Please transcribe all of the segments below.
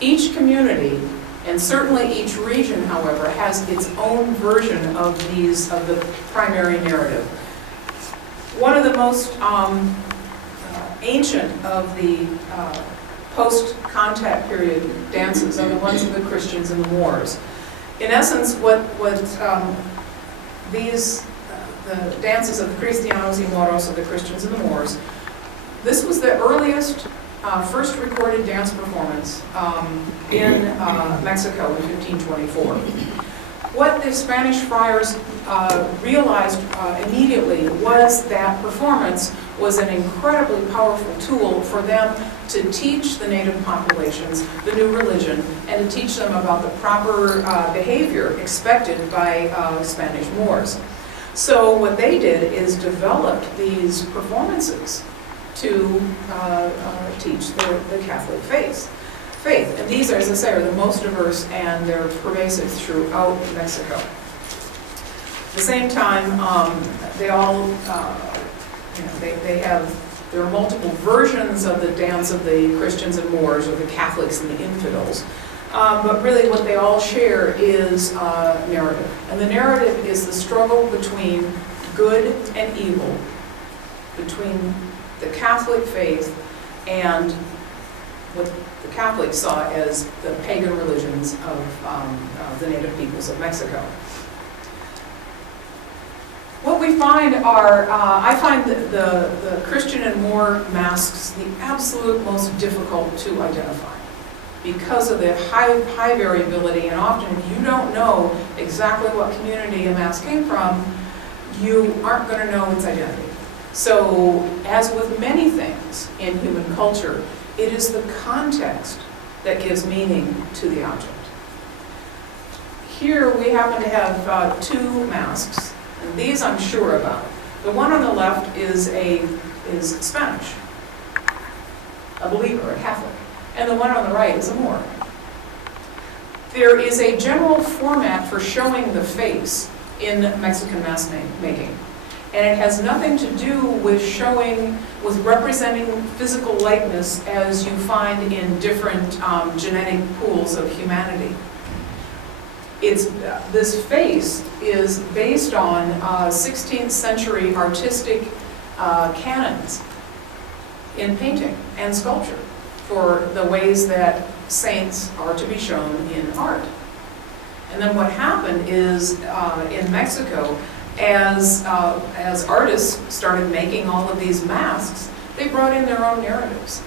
Each community, and certainly each region, however, has its own version of the primary narrative. One of the most ancient of the post-contact period dances are the ones of the Christians and the Moors. In essence, the dances of the Cristianos y Moros, of the Christians and the Moors, this was the earliest first recorded dance performance in Mexico in 1524. What the Spanish friars realized immediately was that performance was an incredibly powerful tool for them to teach the native populations the new religion and to teach them about the proper behavior expected by Spanish Moors. So what they did is develop these performances to teach the Catholic faith. And these, as I say, are the most diverse and they're pervasive throughout Mexico. At the same time, they all, there are multiple versions of the dance of the Christians and Moors, or the Catholics and the infidels. But really what they all share is narrative. And the narrative is the struggle between good and evil, between the Catholic faith and what the Catholics saw as the pagan religions of the native peoples of Mexico. What we find are, I find the Christian and Moor masks the absolute most difficult to identify because of the high variability, and often if you don't know exactly what community a mask came from, you aren't going to know its identity. So, as with many things in human culture, it is the context that gives meaning to the object. Here we happen to have two masks, and these I'm sure about. The one on the left is Spanish, a believer, a Catholic, and the one on the right is a Moor. There is a general format for showing the face in Mexican mask making. And it has nothing to do with representing physical likeness as you find in different genetic pools of humanity. This face is based on 16th century artistic canons in painting and sculpture for the ways that saints are to be shown in art. And then what happened is in Mexico, as artists started making all of these masks, they brought in their own narratives.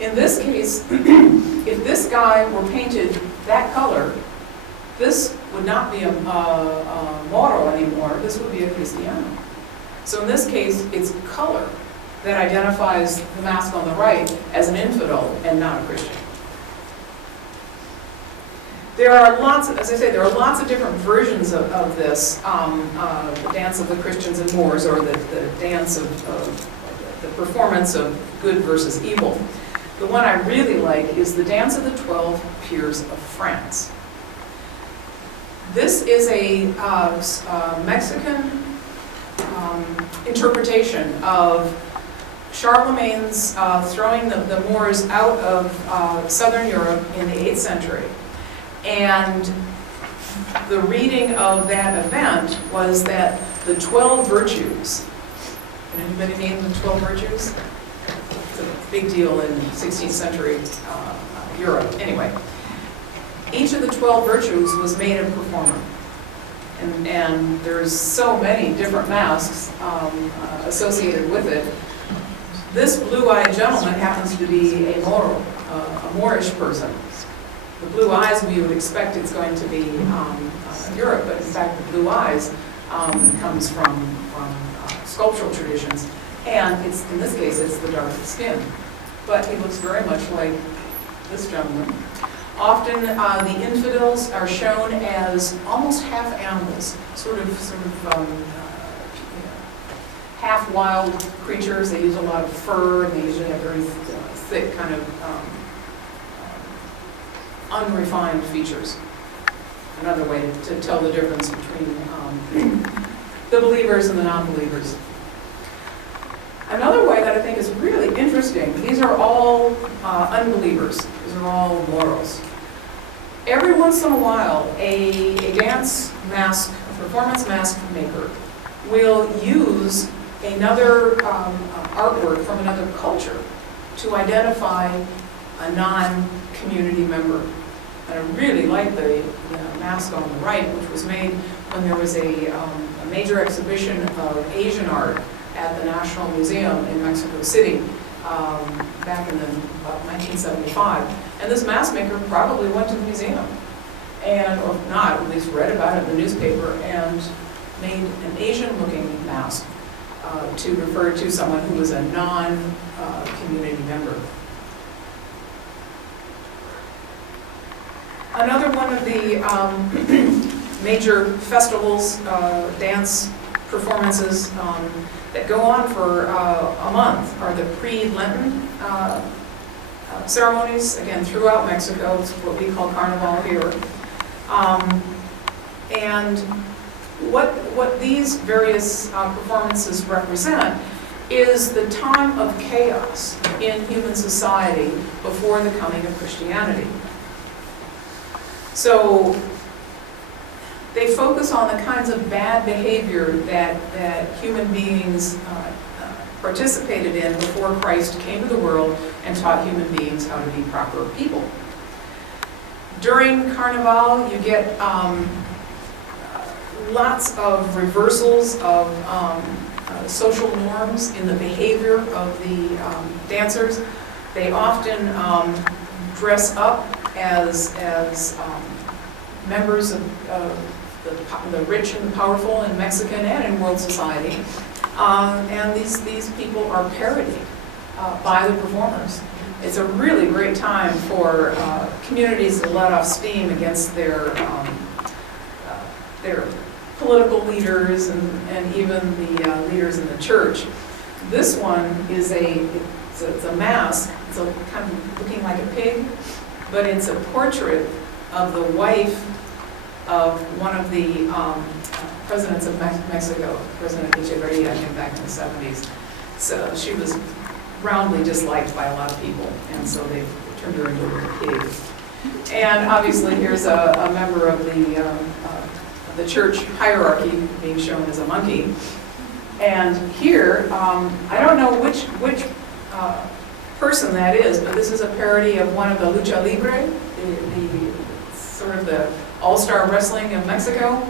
In this case, if this guy were painted that color, this would not be a Moro anymore, this would be a Cristiano. So in this case, it's color that identifies the mask on the right as an infidel and not a Christian. There are lots, as I say, there are lots of different versions of this, the dance of the Christians and Moors, or the dance of the performance of good versus evil. The one I really like is the dance of the 12 Peers of France. This is a Mexican interpretation of Charlemagne's throwing the Moors out of southern Europe in the 8th century. And the reading of that event was that the 12 virtues, can anybody name the 12 virtues? It's a big deal in 16th century Europe. Anyway, each of the 12 virtues was made a performer. And there's so many different masks associated with it. This blue-eyed gentleman happens to be a Moro, a Moorish person. The blue eyes, we would expect it's going to be Europe, but in fact the blue eyes comes from sculptural traditions, and in this case it's the dark skin. But he looks very much like this gentleman. Often the infidels are shown as almost half animals, sort of half wild creatures. They use a lot of fur, and they usually have very thick kind of unrefined features. Another way to tell the difference between the believers and the non-believers. Another way that I think is really interesting interesting. These are all unbelievers. These are all morals. Every once in a while, a dance mask, a performance mask maker will use another artwork from another culture to identify a non-community member. And I really like the mask on the right, which was made when there was a major exhibition of Asian art at the National Museum in Mexico City back in about 1975. And this mask maker probably went to the museum, and or not, at least read about it in the newspaper, and made an Asian-looking mask to refer to someone who was a non-community member. Another one of the major festivals, dance performances that go on for a month are the pre-Lenten ceremonies, again, throughout Mexico. It's what we call Carnival here. And what these various performances represent is the time of chaos in human society before the coming of Christianity. So they focus on the kinds of bad behavior that human beings participated in before Christ came to the world and taught human beings how to be proper people. During Carnival, you get lots of reversals of social norms in the behavior of the dancers. They often dress up as members of the rich and the powerful in Mexican and in world society. And these people are parodied by the performers. It's a really great time for communities to let off steam against their political leaders and even the leaders in the church. This one is it's a mask. It's kind of looking like a pig, but it's a portrait of the wife of one of the presidents of Mexico, President Echeverria, I think back in the 70s. So she was roundly disliked by a lot of people, and so they turned her into a pig. And obviously here's a member of the church hierarchy being shown as a monkey. And here, I don't know which person that is, but this is a parody of one of the lucha libre, the sort of the all-star wrestling of Mexico.